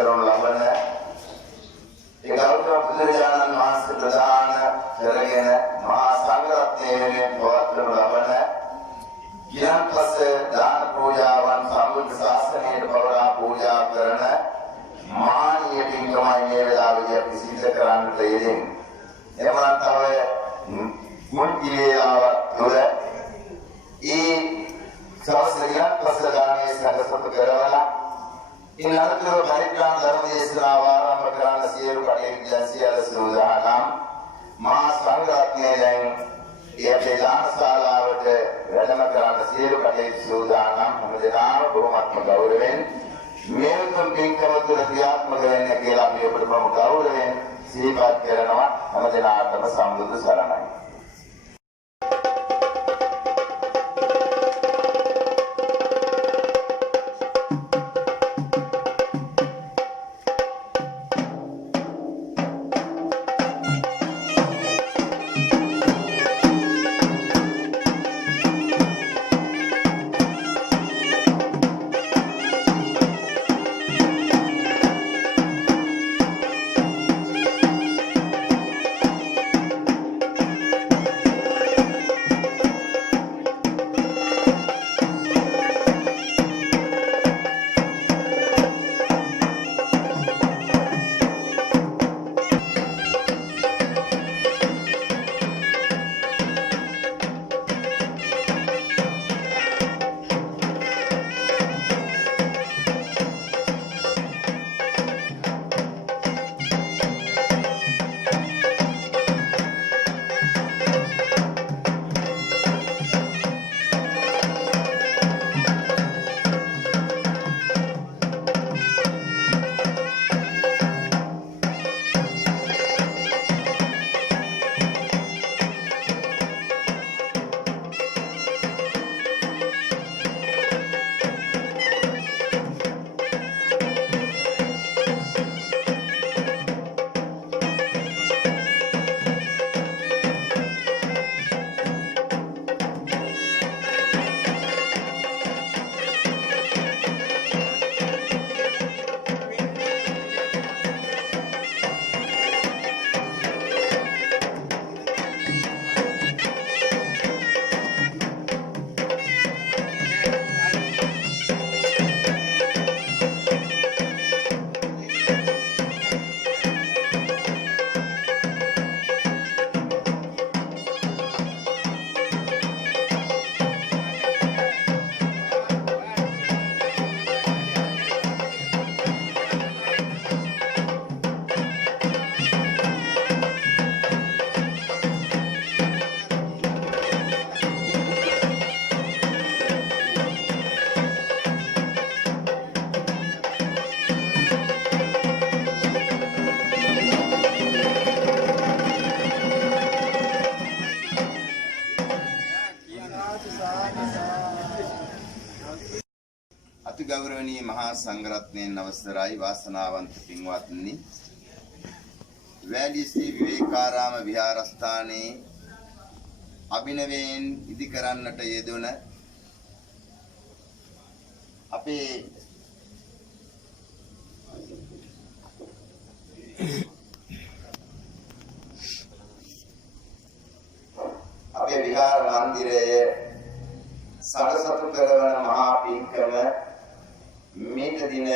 කරනු ලබන ඒ ගෞරව බුදුරජාණන් වහන්සේ ප්‍රදාන කරගෙන මහා සංඝරත්නයේ පවත්වනු ලබන ගිලන්පස දාන පූජාවන් සම්බුද්ධ ශාසනයට පවරා පූජා කරන මානීය පින්කමයි මේ වෙලාවේදී අපි සිද්ධ කරන්නට යෙදෙන්නේ. එමනම් තව මුල්ගිරියාව තුළ ඒ සවස්ලියපස දානයේ සංගසතු කරවලා ඉන් අනතුරු පරිත්‍රාණ ධර්ම දේශනාව ආරම්භ කරන්න සියලු කටයුතු සියල්ල සූදානම් මහා සංඝරත්නයේ දැන් ඒ ප්‍රධාන ශාලාවට වැඩම කරන්න සියලු කටයුතු සූදානම් හැමදෙනාම බොහොමත්ම ගෞරවයෙන් මේ උතුම් පින්කම තුළ ක්‍රියාත්මක වෙන්න කියලා අපි ඔබට බොහොම ගෞරවයෙන් සිහිපත් කරනවා. හැමදෙනාටම සම්බුදු සරණයි. ගෞරවනීය මහා සංඝරත්නයන් අවසරයි වාසනාවන්ත පින්වත්නි වැලිසී විවේකාරාම විහාරස්ථානයේ අභිනවයෙන් ඉදි කරන්නට යෙදුන අපේ විහාර මන්දිරයේ සරසතු කරවන මහා පින්කම මේත දින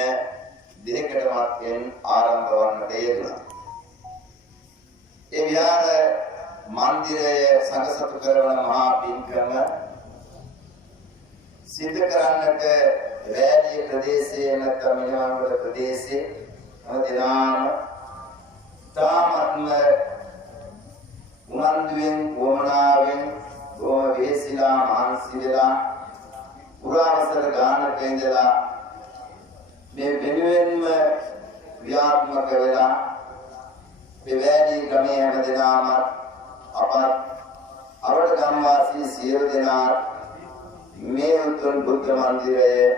දෙකකට මත්තෙන් ආරම්භ වන්නට යෙදුණා. ඒ විහාර මන්දිරයේ සංඝසතු කරවන මහා පින්කම සිද්ධ කරන්නට වැලිය ප්‍රදේශයේ නැත්නම් මිනවන්ගොඩ ප්‍රදේශයේ හැමදෙනාම තාමත්ම උනන්දුවෙන් වමනාවෙන් බොහොම වෙහෙසිලා මහන්සි වෙලා පුරාවසර ගානක ඉඳලා මේ වෙනුවෙන්ම ක්‍රියාත්මක වෙලා මේ වැලි ගමේ හැමදෙනාම අපට ගම්වාසී සියලු දෙනා මේ උතුම් බුද්ධ මන්දිරයේ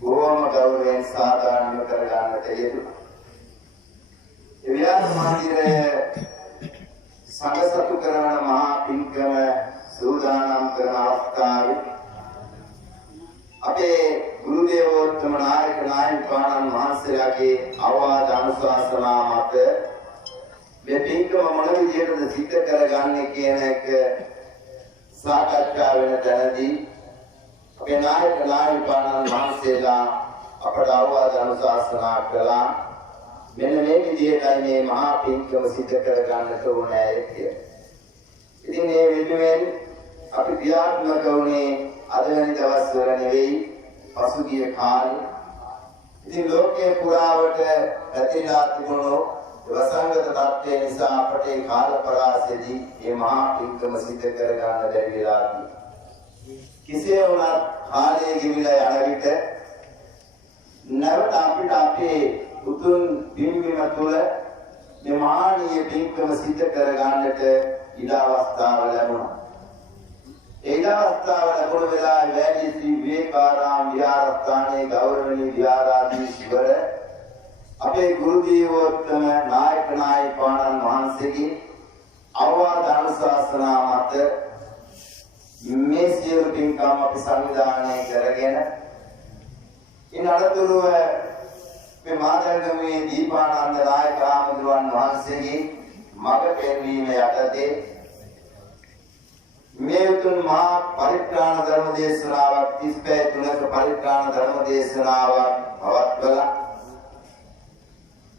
බොහොම ගෞරවයෙන් සාධාරණ කර ගන්නට යෙදුණා. ඒ විහාර මන්දිරයේ සංඝසතු කරන මහා පින්කම සූදානම් කරන අවස්ථාවේ අපේ ගුරු ගුරුදේවෝත්තම නායක නායකයන් වහන්සේලාගේ අවවාද අනුශාසනා මත මේ පින්කම මොන විදිහටද සිද්ධ කරගන්නේ කියන එක සාකච්ඡා වෙන තැනදී අපේ නායක නායකයන් වහන්සේලා අපට අවවාද අනුශාසනා කළා. මෙන්න මේ විදිහටයි මේ මහා පින්කම සිද්ධ කරගන්නට ඕනේ කියලා. ඉතින් මේ වෙනුවෙන් අපි ක්‍රියාත්මක වුණේ අද වෙනි දවස්වල නෙවෙයි පසුගිය කාලේ. ඉතින් ලෝකයේ පුරාවට පැතිරලා තිබුණු වසංගත තත්ත්වය නිසා අපට ඒ කාල පරාසෙදී මේ මහා පින්කම සිද්ධ කරගන්න බැරි වෙලා තියෙනවා. කෙසේ වුණත් කාලය ගෙවිලා යන විට නැවත අපිට අපේ උතුම් බිම්බිම තුළ මේ මහානීය පින්කම සිද්ධ කරගන්නට ඉඩ අවස්ථාව ලැබුණා. ඒ අවස්ථාව ලැබුණ වෙලාවේ වැඩි ශ්‍රී විවේකාරාම විහාරස්ථානයේ ගෞරවනීය විහාරාධිපතිවර අපේ ගුරු දේවෝත්තම නායක නායකයන් වහන්සේගේ අවවාද අනුශාසනා මත මේ සියලු පින්කම් අපි සංවිධානය කරගෙන ඉන් අනතුරුව මේ මාතංගමේ දීපානන්ද නායක ආමඳුරන් වහන්සේගේ මඟ පෙන්වීම යටතේ මේ උතුම් මහා පරිත්‍රාණ ධර්ම දේශනාවක් 35 තුනක පරිත්‍රාණ ධර්ම දේශනාවක් පවත්වලා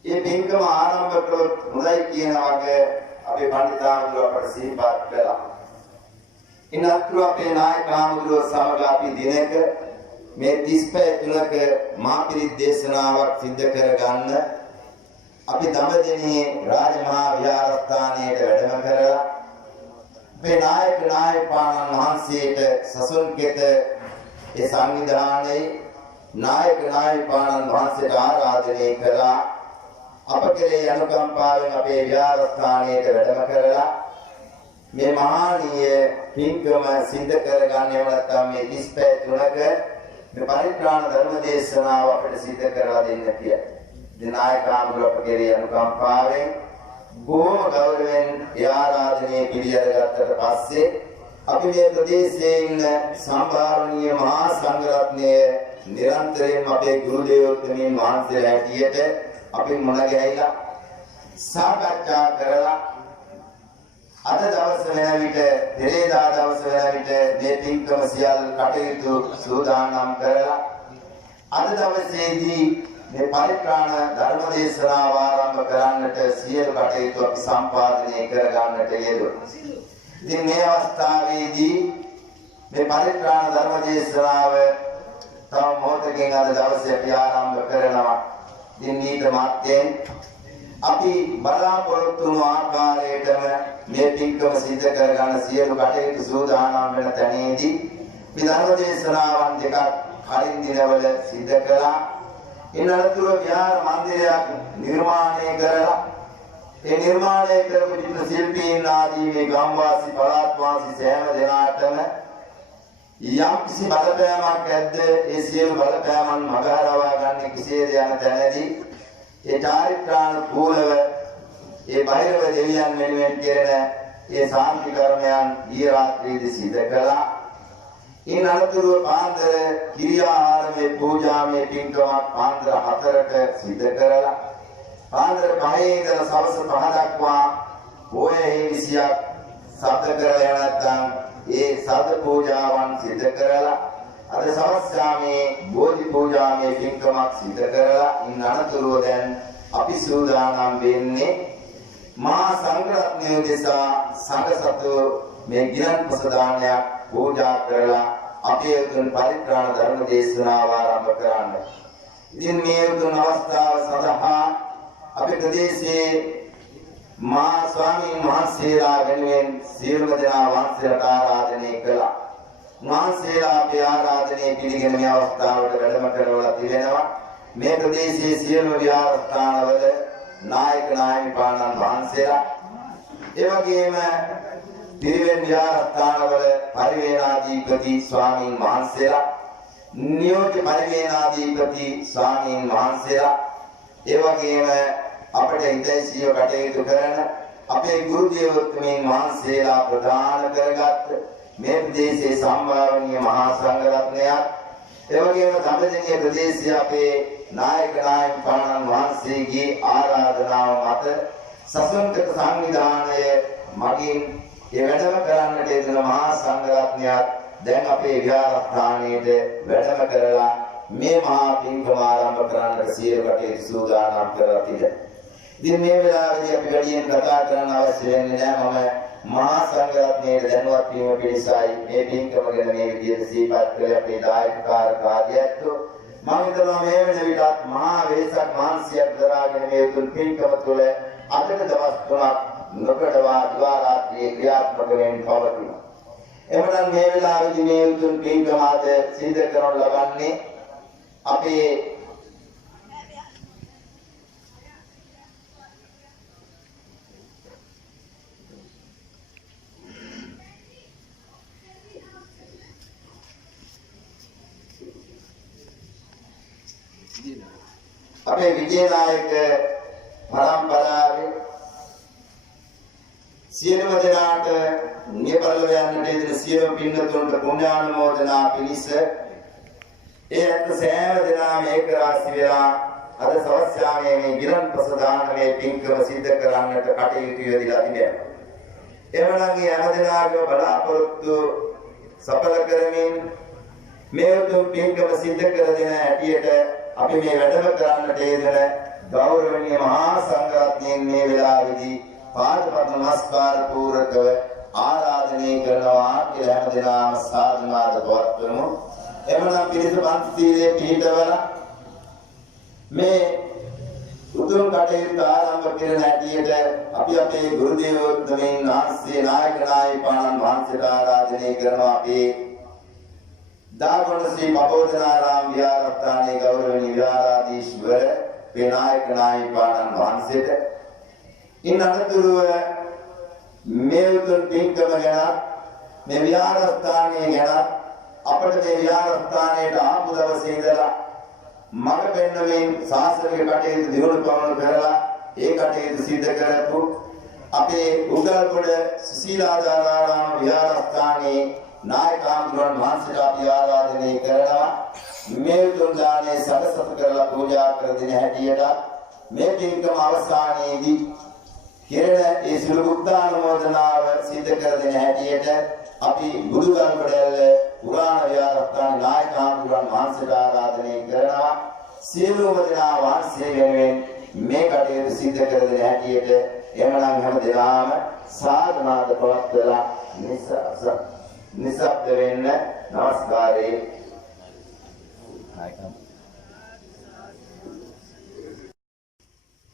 මේ පින්කම ආරම්භ කළොත් හොඳයි කියන වගේ අපේ පඬිතාමුදුර අපට සිහිපත් කළා. ඉන් අතුරු අපේ නායක ආමඳුර සමග අපි දිනක මේ 35 තුනක මහා පිරිත් දේශනාවක් සිද්ධ කරගන්න අපි දඹදෙණියේ රාජමහා විහාරස්ථානයට වැඩම කරලා අපේ නායක නායකයන් වහන්සේට සසුන් කෙත ඒ සංවිධානයේ නායක නායකයන් වහන්සේට ආරාධනය කළා. අප කෙරේ අනුකම්පාවෙන් අපේ විහාරස්ථානයට වැඩම කරලා මේ මහානීය පින්කම සිද්ධ කරගන්නේ නැත්නම් මේ 35 තුනක මේ පරිත්‍රාණ ධර්ම දේශනාව අපිට සිද්ධ කරලා දෙන්න කියලා. නායක ආමඳුර අප කෙරේ අනුකම්පාවෙන් බොහොම ගෞරවයෙන් ආරාධනය පිළිඅරගත්තට පස්සේ අපි මේ ප්‍රදේශයේ ඉන්න සම්භාවනීය මහා සංඝරත්නය නිරන්තරයෙන් අපේ ගුරු දේවෝත්තමයන් වහන්සේලා හැටියට අපි මුණ ගැහිලා සාකච්ඡා කරලා අද දවස වෙන විට පෙරේදා දවස වෙන විට මේ පින්කම සියල්ල කටයුතු සූදානම් කරලා අද දවසේදී මේ පරිත්‍රාණ ධර්ම දේශනාව ආරම්භ කරන්නට සියලු කටයුතු අපි සම්පාදනය කරගන්නට යෙදුණා. ඉතින් මේ අවස්ථාවේදී මේ පරිත්‍රාණ ධර්ම දේශනාව තව මොහොතකින් අද දවසේ අපි ආරම්භ කරනවා. ඉතින් ඊට මැත්තෙන් අපි බලාපොරොත්තු වුණු ආකාරයටම මේ පින්කම සිද්ධ කරගන්න සියලු කටයුතු සූදානම් වෙන තැනේදී මේ ධර්ම දේශනාවන් දෙකක් කලින් දිනවල සිද්ධ කළා. ඉන් අනතුරුව විහාර මන්දිරයක් නිර්මාණය කරලා ඒ නිර්මාණය කරපු චිත්‍ර ශිල්පීන් ආදී මේ ගම්වාසී පළාත්වාසී සෑම දෙනාටම යම් කිසි බලපෑමක් ඇද්ද ඒ සියලු බලපෑමන් මගහරවා ගන්න කෙසේද යන තැනදී ඒ චාරිත්‍රානුකූලව ඒ බයිරව දෙවියන් වෙනුවෙන් කෙරෙන ඒ ශාන්ති කර්මයන් ඊ රාත්‍රියේදී සිද්ධ කළා. ඉන් අනතුරුව පාන්දර කිරියාහාරමේ පූජාමේ පින්කමක් පාන්දර 4ට සිද්ධ කරලා පාන්දර 5 ඉඳලා සවස් 5 දක්වා පොයේ 20ක් සබ්ද කරලා නැත්නම් ඒ සබ්ද පූජාවන් සිද්ධ කරලා අද සවස් යාමේ බෝධි පූජාමේ පින්කමක් සිද්ධ කරලා ඉන් අනතුරුව දැන් අපි සූදානම් වෙන්නේ මහා සංඝරත්නය දෙසා සංඝසතු මේ ගිලන්පස දානයක් පූජා කරලා අපේ උතුම් පරිත්‍රාණ ධර්ම දේශනාව ආරම්භ කරන්න. ඉතින් මේ උතුම් අවස්ථාව සඳහා අපේ ප්‍රදේශයේ මා ස්වාමීන් වහන්සේලා වෙනුවෙන් සියලුම දෙනා වහන්සේලාට ආරාධනය කළා. වහන්සේලා අපේ ආරාධනය පිළිගෙන මේ අවස්ථාවට වැඩම කරවලා තිබෙනවා. මේ ප්‍රදේශයේ සියලු විහාරස්ථානවල නායක නායකයන් වහන්සේලා ඒ වගේම පිරිවෙන් විහාරස්ථානවල පරිවේනාධිපති ස්වාමීන් වහන්සේලා නියෝජ්‍ය පරිවේනාධිපති ස්වාමීන් වහන්සේලා ඒ වගේම අපට හිතයිසිය කටයුතු කරන අපේ ගුරු දේවෝත්තමයන් වහන්සේලා ප්‍රදාන කරගත් මේ ප්‍රදේශයේ සම්භාවනීය මහා සංඝරත්නයත් ඒ වගේම දඹදෙණිය ප්‍රදේශයේ අපේ නායක පාණන් වහන්සේගේ ආරාධනාව මත සසුන්කත සංවිධානය මගින් ඒ වැඩම කරන්නට යෙදෙන මහා සංඝරත්නයත් දැන් අපේ විහාරස්ථානයේ වැඩම කරලා මේ මහා පින්කම ආරම්භ කරන්නට සියලු කටයුතු සූදානම් කරලා තිබෙනවා. ඉතින් මේ වෙලාවේදී අපි වැඩියෙන් කතා කරන්න අවශ්‍ය වෙන්නේ නැහැ. මම මහා සංඝරත්නයේ දැනුවත් වීම පිණිසයි මේ පින්කම ගැන මේ විදිහට සිහිපත් කළේ අපේ දායකකාරක ආදියත්තු. මම හිතනවා මේ වෙන විටත් මහා වේසක් මහන්සියක් දරාගෙන මේ උතුම් පින්කම තුළ අදට දවස් 3ක් නොකඩවා දිවා රාත්‍රියේ ක්‍රියාත්මක වෙමින් පවතිනවා. එමනම් මේ වෙලාවේදී මේ උතුම් පින්කම අද සිදු කරනු ලබන්නේ අපේ විජේනායක පරම්පරාවේ සියලුම දෙනාට නියපරලව යන්නට යෙදෙන සියලු පින්වතුන්ට පුණ්‍යානුමෝදනා පිණිස ඒ ඇත්ත සෑම දෙනාම ඒක රාශි වෙලා අද සවස් යාමයේ මේ ගිලන්පස දානමේ පින්කම සිද්ධ කරන්නට කටයුතු යෙදලා තිබෙනවා. එවනම් මේ හැම දෙනාගේම බලාපොරොත්තු සඵල කරමින් මේ උතුම් පින්කම සිද්ධ කර දෙන හැටියට අපි මේ වැඩම කරන්නට යෙදෙන ගෞරවනීය මහා සංඝරත්නයන් මේ වෙලාවේදී පාදපත් නමස්කාර පූර්වකව ආරාධනය කරනවා කියලා හැම දෙනාම සාදුනාද පවත්වමු. එමනම් පිරිස පන්තියේ පිහිටවල මේ උතුම් කටයුතු ආරම්භ කරන හැටියට අපි අපේ ගුරු දේවෝත්තමයන් වහන්සේ නායක පාණන් වහන්සේට ආරාධනය කරනවා. අපි දාගොඩ ශ්‍රී පබෝධනාරාම විහාරස්ථානයේ ගෞරවනීය විහාරාධීශවර නායක පාණන් වහන්සේට ඉන් අනතුරුව මේ උතුම් පින්කම ගැන මේ විහාරස්ථානයේ ගැන අපට මේ විහාරස්ථානයට ආපු දවසේ ඉඳලා මඟ පෙන්වමින් ශාස්ත්‍රීය කටයුතු දියුණු පවණු කරලා ඒ කටයුතු සිදු කරපු අපේ උගල්ගොඩ සුසීලාදාරාම විහාරස්ථානයේ නායක ආමතුරුන් වහන්සේට අපි ආරාධනය කරනවා. මේ උතුම් දානයේ සකසතු කරලා පූජා කර දෙන හැටියට මේ පින්කම අවසානයේදී කෙරෙන ඒ සිළු බුද්ධානුමෝදනාව සිදු කර දෙන හැටියට අපි බුදුගල්ගොඩැල්ල පුරාණ විහාරස්ථානයේ නායක ආමතුරුන් වහන්සේට ආරාධනය කරනවා. සියලුම දෙනා වහන්සේ වෙනුවෙන් මේ කටයුතු සිදු කර දෙන හැටියට එමනම් හැම දෙනාම සාධනාද පවත්වලා නිසබ්ද වෙන්න නමස්කාරේ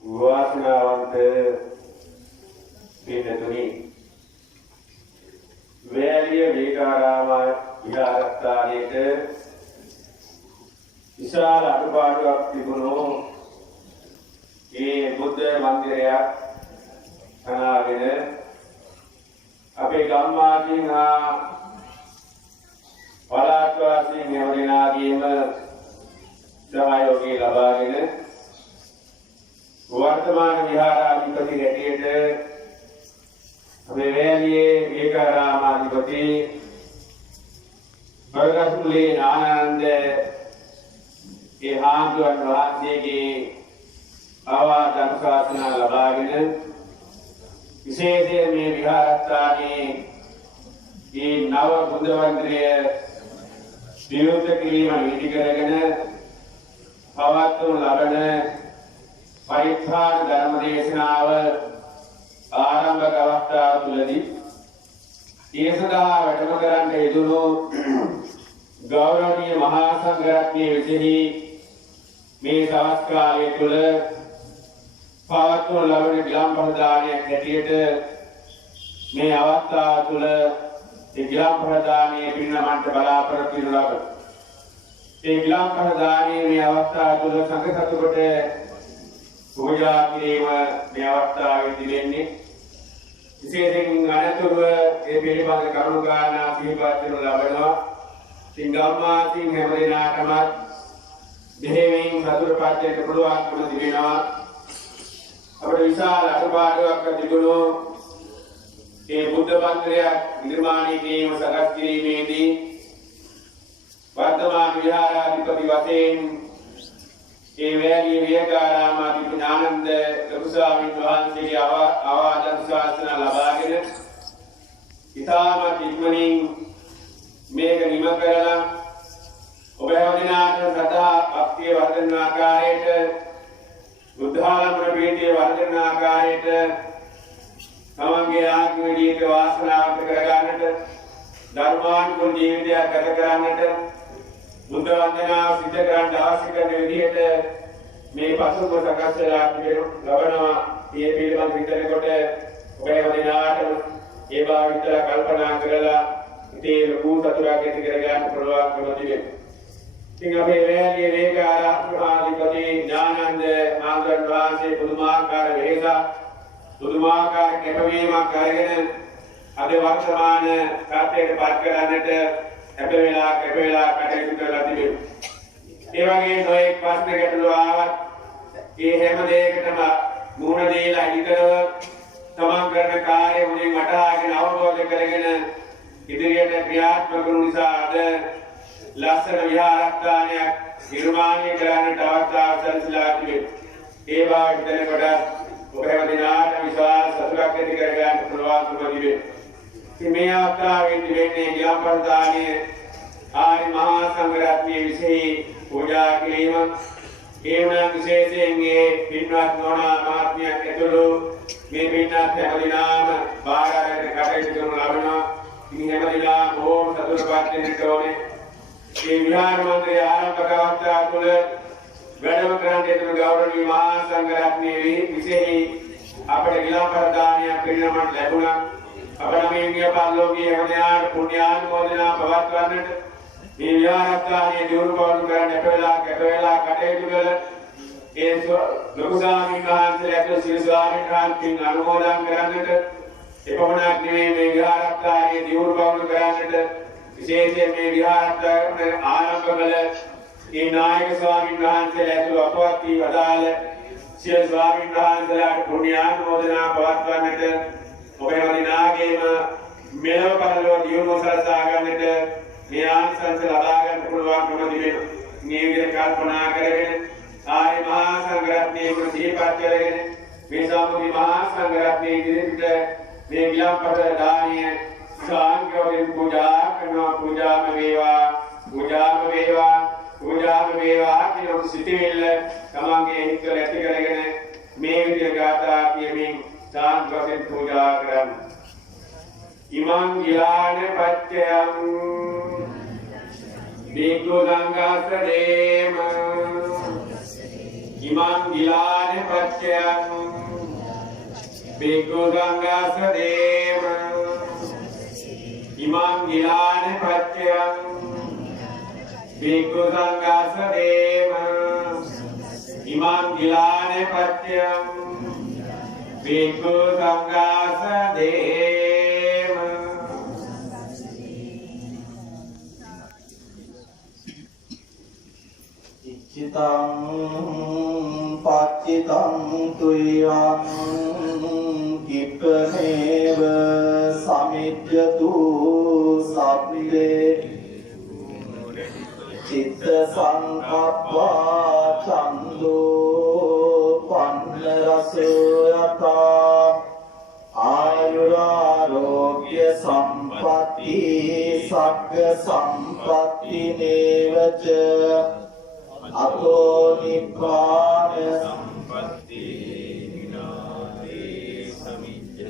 වාසනාවන්ත පින්තුනි වේලිය වේකාරාම විහාරස්ථානයේ විශාල අඩුපාඩුවක් තිබුණු ඒ බුද්ධ මන්දිරයක් අනාගෙන අපේ ගම්මාදීන් හා පළාත්වාසීන් හැම දෙනාගේම සහයෝගය ලබාගෙන වර්තමාන විහාරාධිපති හැටියට අපේ වේලියේ ඒකාරාමාධිපති බර්ගස්මුලේ ඥානানন্দ ඒ හාමුදුරන් වහන්සේගේ ආවාද අනුශාසනා ලබාගෙන විශේෂයෙන් මේ විහාරස්ථානයේ මේ නව බුද්ධ මන්දිරය විවෘත කිරීම නිදි කරගෙන පවත්වනු ලබන පරිත්‍යාග ධර්ම දේශනාව ආරම්භක අවස්ථාව තුළදී ඒ සඳහා වැඩම කරන්න යෙදුණු ගෞරවනීය මහා සංඝරත්නයේ විසිනි මේ දවස් කාලය තුළ පවත්වනු ලබන ගිලන්පස දානයක් හැටියට මේ අවස්ථාව තුළ ඒ ගිලන්පස දානයේ පිරිනමන්නට බලාපොරොත්තු වෙනු ලබන ඒ ගිලන්පස දානයේ මේ අවස්ථාව තුළ සංඝ සතුට පූජා කිරීම මේ අවස්ථාවේදී වෙන්නේ විශේෂයෙන් අනතුරුව ඒ පිළිබඳ කරුණු කාරණා සිහිපත් කරනු ලබනවා. සිංගම්මාසින් හැම දිනකටම දෙහිමින් සතුටපත් වෙන්න පුළුවන්කම තිබෙනවා. අපේ විශාල අඩුපාඩුවක් තිබුණු ඒ බුද්ධ මන්දිරය නිර්මාණය කිරීම සකස් කිරීමේදී वर्तमान विहाराधिपति वसेन ඒ වේලී විහාරාමාධිපති ආනන්ද ලොකු ස්වාමීන් වහන්සේගේ අවවාද ශාසන ලබාගෙන ඉතාමත් ඉක්මනින් මේක නිම කරලා ඔබ හැමදිනාට සදා භක්තිය වර්ධන ආකාරයට බුද්ධාලම්බන පීඨයේ වර්ධන ආකාරයට තමන්ගේ ආත්ම ජීවිත වාසනාවන්ත කරගන්නට ධර්මානුකූල ජීවිතයක් ගත කරන්නට බුද්ධ වන්දනාව සිද්ධ කරන්න අවශ්‍ය කරන විදිහට මේ පසුබිම සකස් වෙලා ලබනවා. මේ පිළිබඳ හිතනකොට ඔබ හැමදිනාටම ඒ බව විතර කල්පනා කරලා ඉතින් ලොකු සතුටක් ඇති කරගන්න පුළුවන්කම තිබෙනවා. ඉතින් අපේ වේලිය වේකාරාධිපති ඥානන්ද මහරහතන් වහන්සේ පුදුමාකාර වෙහෙසක් පුදුමාකාර කැපවීමක් අරගෙන අද වර්තමාන තත්ත්වයට පත් කරන්නට කැප වෙලා කටයුතු කරලා තිබෙනවා. ඒ වගේ නොඑක් ප්‍රශ්න ගැටලු ආවත් ඒ හැම දෙයකටම මුහුණ දීලා හිතව තමන් කරන කාර්ය මුලින් වටහාගෙන අවබෝධ කරගෙන ඉදිරියට ක්‍රියාත්මක වූ නිසා අද ලස්සන විහාරස්ථානයක් නිර්මාණය කරන්නට අවස්ථාව සැලසීලා තිබෙනවා. ඒ බව හිතනකොට ඔබ හැම දිනාට විශ්වාස සතුටක් ඇති කරගන්න පුළුවන්කම තිබෙනවා. මේ අවස්ථාවේදී වෙන්නේ ගිලම්පරදානයේ ආරි මහා සංඝරත්නයේ විශේෂ පූජා කිරීම. ඒ වුණා විශේෂයෙන් මේ පින්වත් නෝනා මහත්මියක් ඇතුළු මේ පින්වත් හැමදිනාම බාරගෙන කටයුතු කරන ලබනවා. ඉතින් හැමදිනාම බොහොම සතුටුපත් වෙන්න ඕනේ. මේ විහාර මන්දිරය ආරම්භක අවස්ථාව තුළ වැඩම කරන්න යන ගෞරවනීය මහා සංඝරත්නයේ විශේෂ අපේ ගිලම්පරදානයක් පිරිනමන්න ලැබුණා. අපේ මේ පාලෝකීය හැමදාම පුණ්‍යානුමෝදනා පවත්වන්නට මේ විහාරස්ථානයේ දියුණු පවත්වන කරන්න කැප වෙලා කටයුතු කළ ඒ ලොකු ස්වාමීන් වහන්සේලාට සිල් ස්වාමීන් වහන්සේන් අනුමෝදන් කරන්නට එපමණක් නෙවෙයි මේ විහාරස්ථානයේ දියුණු පවත්වන කරන්නට විශේෂයෙන් මේ විහාරස්ථානයේ ආරම්භ කළ ඒ නායක ස්වාමීන් වහන්සේලා ඇතුළු අපවත් වී වදාළ සියලු ස්වාමීන් වහන්සේලාට පුණ්‍යානුමෝදනා පවත්වන්නට ඔබ හැමදිනාගේම මෙලොව පරලොව දියුණුව සලසා ගන්නට මේ ආනිසංස ලබා ගන්න පුළුවන්කම තිබෙනවා. මේ විදිහට කල්පනා කරගෙන ආරි මහා සංඝරත්නයේ සිහිපත් කරගෙන මේ සම්මුති මහා සංඝරත්නයේ ඉදිරියට මේ ගිලම්පත දානීය සාංගයෙන් පූජා කරනවා. පූජාම වේවා කියන සිටිවිල්ල තමන්ගේ හිතවල ඇති කරගෙන මේ විදිහට ගාථා කියමින් සාංග වශයෙන් පූජා කරන්න. ඉමං ගිලාන පච්චයං බික්ඛු සංඝස්සදේම ඉමං ගිලාන පච්චයං බික්ඛු සංඝස්සදේම ඉමං ගිලාන පච්චයං බික්ඛු සංඝස්සදේම ඉමං ගිලාන පච්චයං බික්ඛු සංඝස්සදේම. ඉච්ඡිතං පච්චිතං තුයං කිප්පනේව සමිජ්ජතු සබ්බේ චිත්ත සංකප්පා චන්දෝ පන්න රසෝ යතා ආයුරාරෝග්‍ය සම්පatti සග්ග සම්පatti නේවච අතෝ නිබ්බාන සම්පatti විනාදී සමිජ්ජති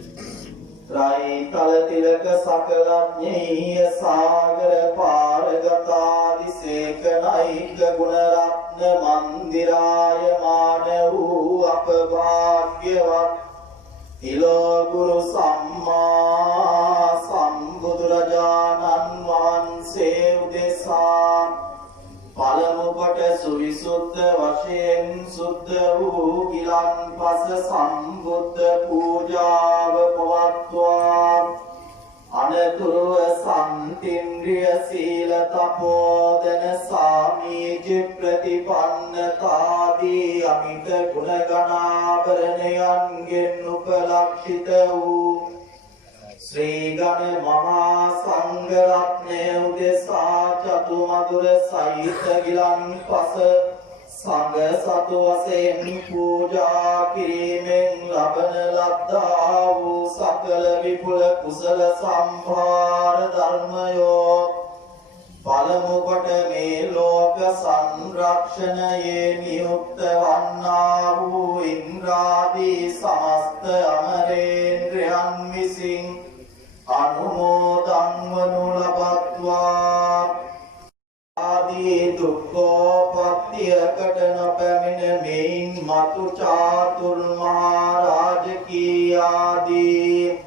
ත්‍රිතල තිලක සකලඥේය සාගර පාරගතාදිසේක නෛක ගුණ රත්න මන්දිරාය මාන වූ අපභාග්‍යවත් හිලෝ ගුරු සම්මා සම්බුදුරජාණන් වහන්සේ උදෙසා පළමු කොට සුවිසුද්ධ වශයෙන් සුද්ධ වූ ගිලන්පස සම්බුද්ධ පූජාව පවත්වා අනතුරුව සම්තින්ද්‍රිය සීල තපෝදන සාමීචි ප්‍රතිපන්නතාදී අමිත ගුණ ගණාභරණයන්ගෙන් උපලක්ෂිත වූ ශ්‍රී ගණ මහා සංඝ රත්නය උදෙසා චතු මధుර සහිත ගිලන් පස සංඝ සතු වශයෙන් පූජා කිරීමෙන් ලබන ලද්දා වූ සකල විපුල කුසල සම්භාර ධර්මයෝ පළමු කොට මේ ලෝක සංරක්ෂණයේ නියුක්ත වන්නා වූ ඉන්ද්‍රාදී සමස්ත අමරේන්ද්‍රයන් විසින් අනුමෝදන් වනු ලබත්වා ආදී දුක්ඛෝපත්තියකට නොපැමිණ මෙයින් මතු චාතුර් මහා රාජකීය ආදී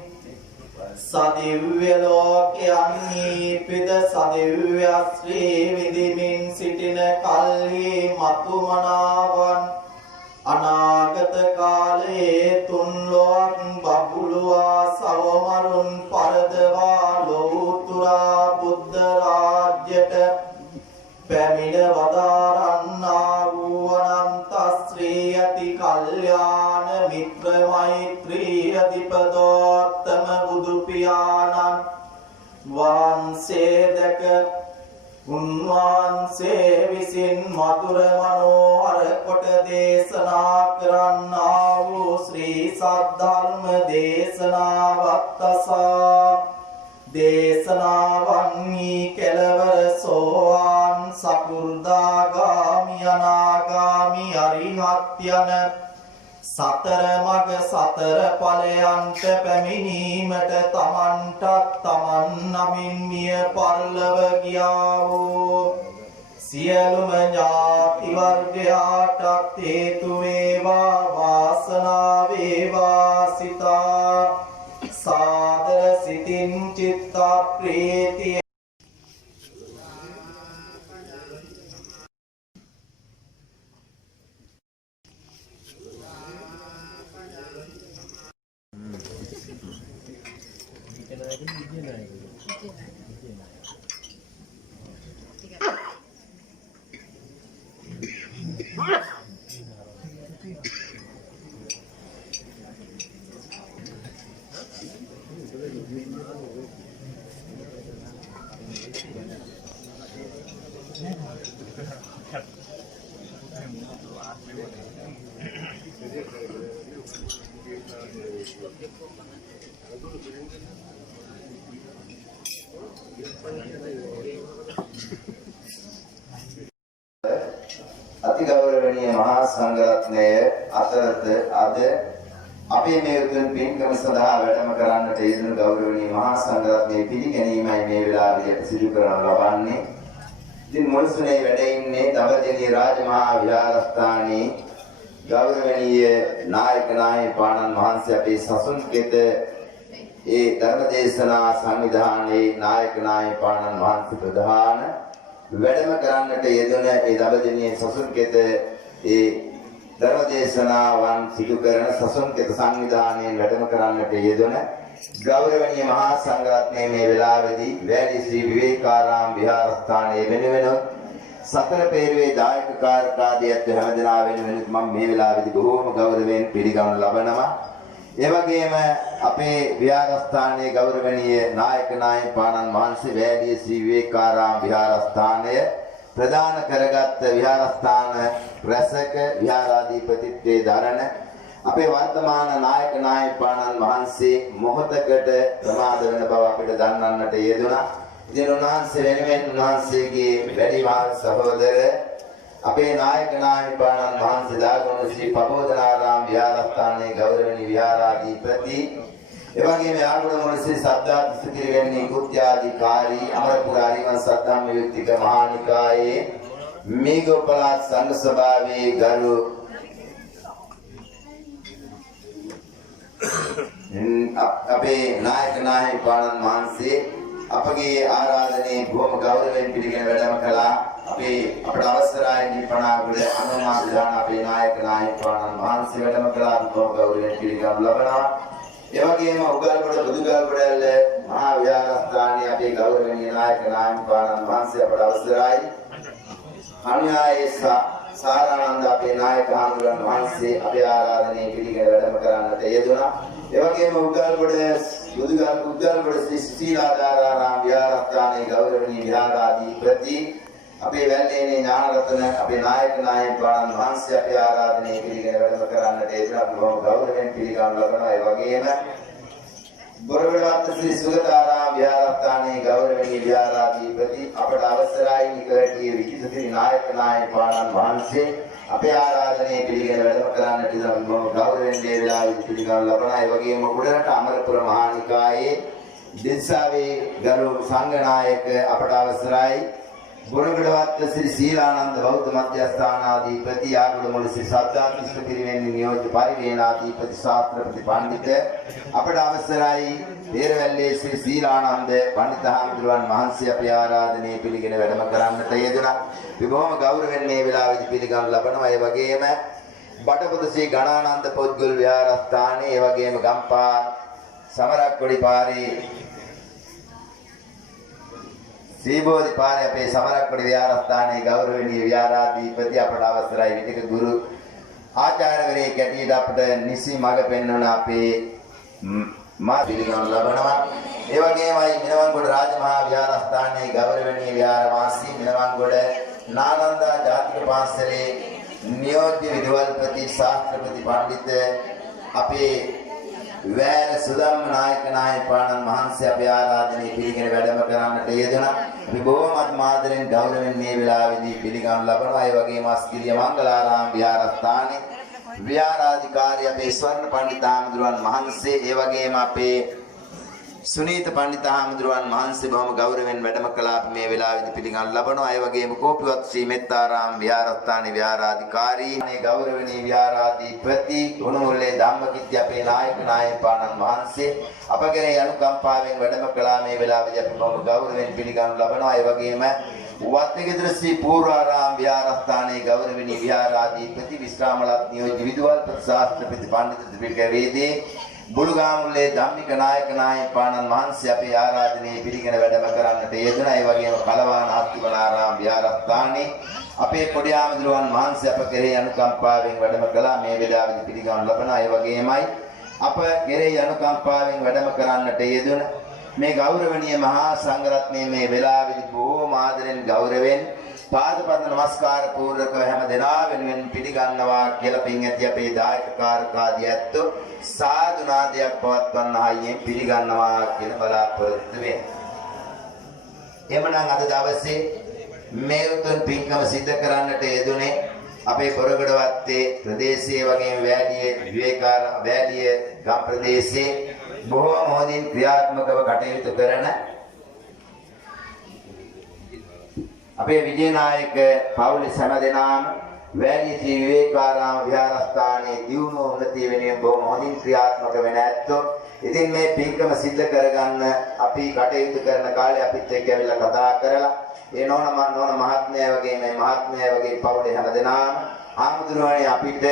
සදිව්‍ය ලෝකයන්හි පිද සදිව්‍ය ශ්‍රී විදිමින් සිටින කල්හි මතු මනාවන් අනාගත කාලයේ තුන් ලෝක බබළුවා සවමරුන් පරදවා ලෝතුරා බුද්ධ රාජ්‍යයට පැමිණ වදාරන්නා වූ අනන්ත ශ්‍රී අති කල්යාණ මිත්‍ර මෛත්‍රී අධිපදෝත්තම බුදු පියාණන් වහන්සේ දැක උන්වහන්සේ විසින් මధుර මනෝහර කොට දේශනා කරන්නා වූ ශ්‍රී සද්ධර්ම දේශනාවත් අසා දේශනාවන්හි කෙලවර සෝවාන් සකු르දාගාමි අනාගාමි අරිහත් යන සතර මග සතර ඵලයන්ට පැමිණීමට තමන්ටත් තමන් නමින් මිය පරලොව ගියා වූ සියලුම ඥාති වර්ගයාටත් හේතු වේවා වාසනාව වේවා සිතා सादर सितिं चित्ता प्रीति අතිගෞරවනීය මහා සංඝරත්නය අතරත අද අපේ මේ උතුම් පින්කම සඳහා වැඩම කරන්නට යෙදුණු ගෞරවනීය මහා සංඝරත්නයේ පිළිගැනීමයි මේ වෙලාවේ සිදු කරනු ලබන්නේ. ඉතින් මොල්සුනේ වැඩ ඉන්නේ දඹදෙණිය රාජමහා විහාරස්ථානයේ ගෞරවනීය නායක නායකයන් වහන්සේ අපේ සසුන් කෙත ඒ ධර්මදේශනා සංවිධානයේ නායක නායකයන් වහන්සේ ප්‍රධාන වැඩම කරන්නට යෙදුණ ඒ දඹදෙණිය සසුන් කෙත ඒ ධර්මදේශනාවන් සිදු කරන සසුන් කෙත සංවිධානයෙන් වැඩම කරන්නට යෙදුණ ගෞරවනීය මහා සංඝරත්නයේ මේ වෙලාවේදී වැලි ශ්‍රී විවේකාරාම විහාරස්ථානයේ වෙනුවෙන් සතර පෙරවේ දායක කාර්කාදියත් හැමදෙනා වෙනුවෙන් මම මේ වෙලාවේදී බොහෝම ගෞරවයෙන් පිළිගනු ලබනවා. ඒ වගේම අපේ විහාරස්ථානයේ ගෞරවනීය නායක නායකයන් වහන්සේ වැලි ශ්‍රී විවේකාරාම විහාරස්ථානය ප්‍රදාන කරගත් විහාරස්ථාන රැසක විහාරාධිපතිත්වයේ දරන අපේ වර්තමාන නායක නායකයන් වහන්සේ මොහොතකට ප්‍රමාද වෙන බව අපිට දන්වන්නට යෙදුණා. ඉතින් උන්වහන්සේ වෙනුවෙන් උන්වහන්සේගේ වැඩිමහල් සහෝදර අපේ නායක නායකයන් වහන්සේ දාගොඩ ශ්‍රී පබෝධනාරාම විහාරස්ථානයේ ගෞරවනීය විහාරාධිපති එවැගේම ආගුණ මොළසේ සද්ධාත් සිතිරෙන්නේ කුත්‍යාධිකාරී අමරපුර ආරිවන් සද්ධාම වික්තික මහානිකායේ මේගොපලාත් සංඝ සභාවේ ගරු අපේ නායක නායකයන් වහන්සේ අපගේ ආරාධනයේ බොහොම ගෞරවයෙන් පිළිගෙන වැඩම කළා. අපට අවසරයි දීපනාගුඩ අනුමා විධාන අපේ නායක නායකයන් වහන්සේ වැඩම කළා. බොහොම ගෞරවයෙන් පිළිගනු ලබනවා. ඒ වගේම උගල්ගොඩ බුදුගල්ගොඩැල්ල මහා විහාරස්ථානයේ අපේ ගෞරවනීය නායක නායකයන් වහන්සේ අපට අවසරයි අනුයායේ සාරානන්ද අපේ නායක හඳුනන වහන්සේ අපේ ආරාධනයේ පිළිගෙන වැඩම කරන්නට යෙදුණා. ඒ වගේම උගල්ගොඩ උගල්ගොඩ ශ්‍රී සීලාධාරාරාම විහාරස්ථානයේ ගෞරවනීය විහාරාධිපති අපේ වැල්ලේනේ ඥානරත්න අපේ නායක වහන්සේ අපේ ආරාධනය පිළිගෙන වැඩම කරන්නට එතුණා. බොහොම ගෞරවයෙන් පිළිගනු ලබනවා. ඒ වගේම බොරවැලවත්ත ශ්‍රී සුගතාරාම විහාරස්ථානයේ ගෞරවනීය විහාරාධිපති අපට අවසරයි නිකරටියේ විජිතසිරි නායක වහන්සේ අපේ ආරාධනය පිළිගෙන වැඩම කරන්නට ඉතින් බොහොම ගෞරවයෙන් මේ වෙලාවේ පිළිගනු ලබනවා. ඒ වගේම උඩරට අමරපුර මහානිකායේ දිස්ාවේ ගරු සංඝනායක අපට අවසරයි බොරගඩවත්ත ශ්‍රී සීලානන්ද බෞද්ධ මධ්‍යස්ථානාධිපති ආගමමුල ශ්‍රී සද්ධාතිස්ස පිරිවෙන්නේ නියෝජ්‍ය පරිවේනාධිපති ශාස්ත්‍රපති පඬිත අපට අවසරයි පේරවැල්ලේ ශ්‍රී සීලානන්ද පඬිතුමන් වහන්සේ අපේ ආරාධනය පිළිගෙන වැඩම කරන්නට යෙදුණා. අපි බොහොම ගෞරවයෙන් මේ වෙලාවේදී පිළිගනු ලබනවා. ඒ වගේම බටපොත ශ්‍රී ගණානන්ද පොත්ගුල් විහාරස්ථානයේ ඒ වගේම ගම්පා සමරක්කොඩි පාරේ සීබෝධි පාරේ අපේ සමරක්කොඩි විහාරස්ථානයේ ගෞරවනීය විහාරාධිපති අපට අවසරයි විදික ගුරු ආචාර්යවරයෙක් කැටියට අපට නිසි මඟ පෙන්වන අපේ මා පිළිගනු ලබනවා. ඒ වගේමයි මිනවන්ගොඩ රාජමහා විහාරස්ථානයේ ගෞරවනීය විහාරවාසී මිනවන්ගොඩ නාලන්දා ජාතික පාසලේ නියෝජ්‍ය විදුහල්පති ශාස්ත්‍රපති පඬිත අපේ වෑල සුදම්ම නායක වහන්සේ අපේ ආරාධනය පිළිගෙන වැඩම කරන්නට යෙදුණා. අපි බොහොමත් මාදරෙන් ගෞරවයෙන් මේ වෙලාවේදී පිළිගනු ලබනවා. ඒ වගේම අස්කිරිය මංගලාරාම විහාරස්ථානයේ විහාරාධිකාරී අපේ ස්වර්ණ පඬිතුමන් වහන්සේ ඒ වගේම අපේ සුනීත පඬිතුමන් වහන්සේ බොහොම ගෞරවයෙන් වැඩම කළා. මේ වෙලාවේදී පිළිගනු ලබනවා. ඒ වගේම කෝපිවත් ශ්‍රී මෙත්තාරාම විහාරස්ථානයේ විහාරාධිකාරී මේ ගෞරවනීය විහාරාධිපති ගුණමුල්ලේ ධම්මකිත්‍ය අපේ නායක වහන්සේ අප කෙරෙහි අනුකම්පාවෙන් වැඩම කළා. මේ වෙලාවේදී අපි බොහොම ගෞරවයෙන් පිළිගනු ලබනවා. ඒ වගේම වත්තිගෙදර ශ්‍රී පූර්වාරාම විහාරස්ථානයේ ගෞරවනීය විහාරාධිපති විශ්‍රාමලත් නියෝජ්‍ය විදුහල්පති ශාස්ත්‍රපති පඬිතු ත්‍රිපිටකවේදී බුළුගාමුල්ලේ ධම්මික නායක වහන්සේ අපේ ආරාධනය පිළිගෙන වැඩම කරන්නට යෙදුණා. ඒ වගේම කලවාන අත්තිවනාරාම විහාරස්ථානයේ අපේ පොඩි ආමඳුරන් වහන්සේ අප කෙරෙහි අනුකම්පාවෙන් වැඩම කළා. මේ වෙලාවේදී පිළිගනු ලබනවා. ඒ වගේමයි අප කෙරෙහි අනුකම්පාවෙන් වැඩම කරන්නට යෙදුණ මේ ගෞරවනීය මහා සංඝරත්නයේ මේ වෙලාවේදී බොහෝම ආදරෙන් ගෞරවයෙන් පාදපද්ම නමස්කාර පූර්වක හැම දෙනා වෙනුවෙන් පිළිගන්නවා කියලා පින් ඇති අපේ දායක කාර්කාදී ඇත්තෝ සාදු නාදයක් පවත්වන්න ආයෙන් පිළිගන්නවා කියලා බලාපොරොත්තු වෙනවා. එමනම් අද දවසේ මේ උතුම් පින්කම සිද්ධ කරන්නට යෙදුනේ අපේ බොරගඩවත්තේ ප්‍රදේශයේ වගේම වැලිය ගම් ප්‍රදේශයේ බොහෝම හොඳින් ක්‍රියාත්මකව කටයුතු කරන අපේ විජේනායක පවුලේ සෑම දෙනාම වැලිය ශ්‍රී විවේකාරාම විහාරස්ථානයේ දියුණුව උන්නතිය වෙනුවෙන් බොහොම හොඳින් ක්‍රියාත්මක වෙන ඇත්තෝ. ඉතින් මේ පින්කම සිද්ධ කරගන්න අපි කටයුතු කරන කාලේ අපිත් එක්ක ඇවිල්ලා කතා කරලා ඒ නෝන මහත්මයා වගේ මේ මහත්මයා වගේ පවුලේ හැම දෙනාම ආමුදුරනේ අපිට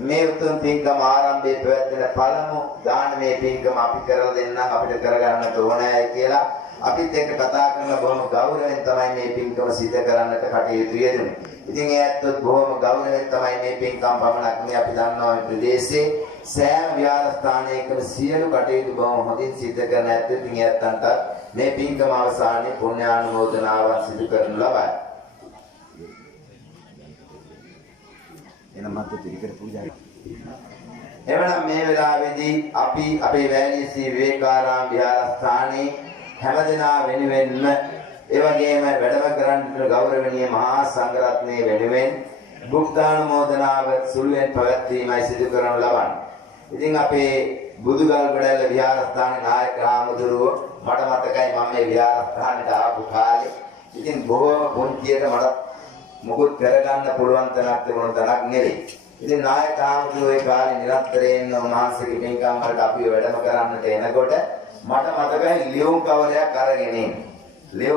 මේ උතුම් පින්කම ආරම්භයේ පැවැත්වෙන පළමු දානමය පින්කම අපි කරලා දෙන්නම් අපිට කරගන්නට ඕනෑයි කියලා අපිත් එක්ක කතා කරන බොහොම ගෞරවයෙන් තමයි මේ පින්කම සිදු කරන්නට කටයුතු යෙදුනේ. ඉතින් ඒ ඇත්තොත් බොහොම ගෞරවයෙන් තමයි මේ පින්කම් පමණක් නෙවෙයි අපි දන්නවා මේ ප්‍රදේශයේ සෑම විහාරස්ථානයකම සියලු කටයුතු බොහොම හොඳින් සිදු කරන ඇත්තෝ. ඉතින් ඒ ඇත්තන්ට මේ පින්කම අවසානයේ පුණ්‍යානුමෝදනාවන් සිදු කරනු ලබයි. එනම් මත් පිළිකර පූජා. එවනම් මේ වෙලාවේදී අපි අපේ වැලිය ශ්‍රී විවේකාරාම විහාරස්ථානයේ හැමදෙනා වෙනුවෙන්ම ඒ වගේම වැඩම කරන්නට ගෞරවනීය මහා සංඝරත්නයේ වෙනුවෙන් බුද්ධානුමෝදනාව සුළුෙන් පැවැත්වීමයි සිදු කරනු ලබන්නේ. ඉතින් අපේ බුදුගල්ගොඩැල්ල විහාරස්ථානයේ නායක හාමුදුරුවෝ මට මතකයි මම මේ විහාරස්ථානයට ආපු කාලේ. ඉතින් බොහෝ පොන්තියට මට මොකුත් කරගන්න පුළුවන් තරක් තිබුණ තරක් නෙවෙයි. ඉතින් නායක හාමුදුරුවෝ ඒ කාලේ නිරන්තරයෙන්ම උන්වහන්සේගේ පින්කම් වලට අපි වැඩම කරන්නට එනකොට මට මතකයි ලියුම්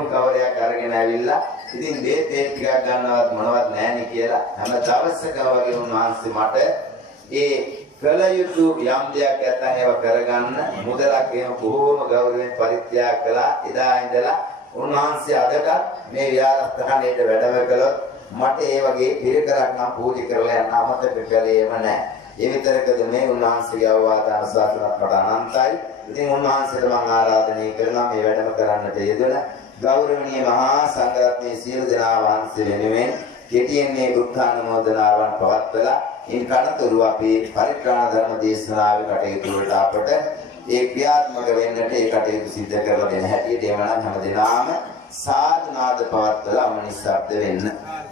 කවරයක් අරගෙන ඇවිල්ලා ඉතින් මේ තේ ටිකක් ගන්නවත් මොනවත් නැහැනේ කියලා හැම දවසකම වගේ උන්වහන්සේ මට ඒ කල යුතු යම් දෙයක් නැත්නම් ඒව කරගන්න මුදලක් එහෙම බොහෝම ගෞරවයෙන් පරිත්‍යාග කළා. එදා ඉඳලා උන්වහන්සේ අදට මේ විහාරස්ථානයේ වැඩම කළොත් මට ඒ වගේ පිරිකරක් නම් පූජා කරලා යන්න අමතක කළේම නැහැ. ඒ විතරකද මේ උන්වහන්සේගේ අවවාද අනුශාසනාත් මට අනන්තයි. ඉතින් උන්වහන්සේට මම ආරාධනය කරනවා මේ වැඩම කරන්නට යෙදුණ ගෞරවනීය මහා සංඝරත්නයේ සියලු දෙනා වහන්සේ වෙනුවෙන් කෙටියෙන් මේ බුද්ධානුමෝදනාවන් පවත්වලා ඉන් කනතුරු අපි පරිත්‍රාණ ධර්ම දේශනාවේ කටයුතු වලට අපට ඒ ක්‍රියාත්මක වෙන්නට ඒ කටයුතු සිද්ධ කරලා දෙන හැටියට එවනම් හැමදෙනාම සාධනාද පවත්වලා අමනිස්සබ්ද වෙන්න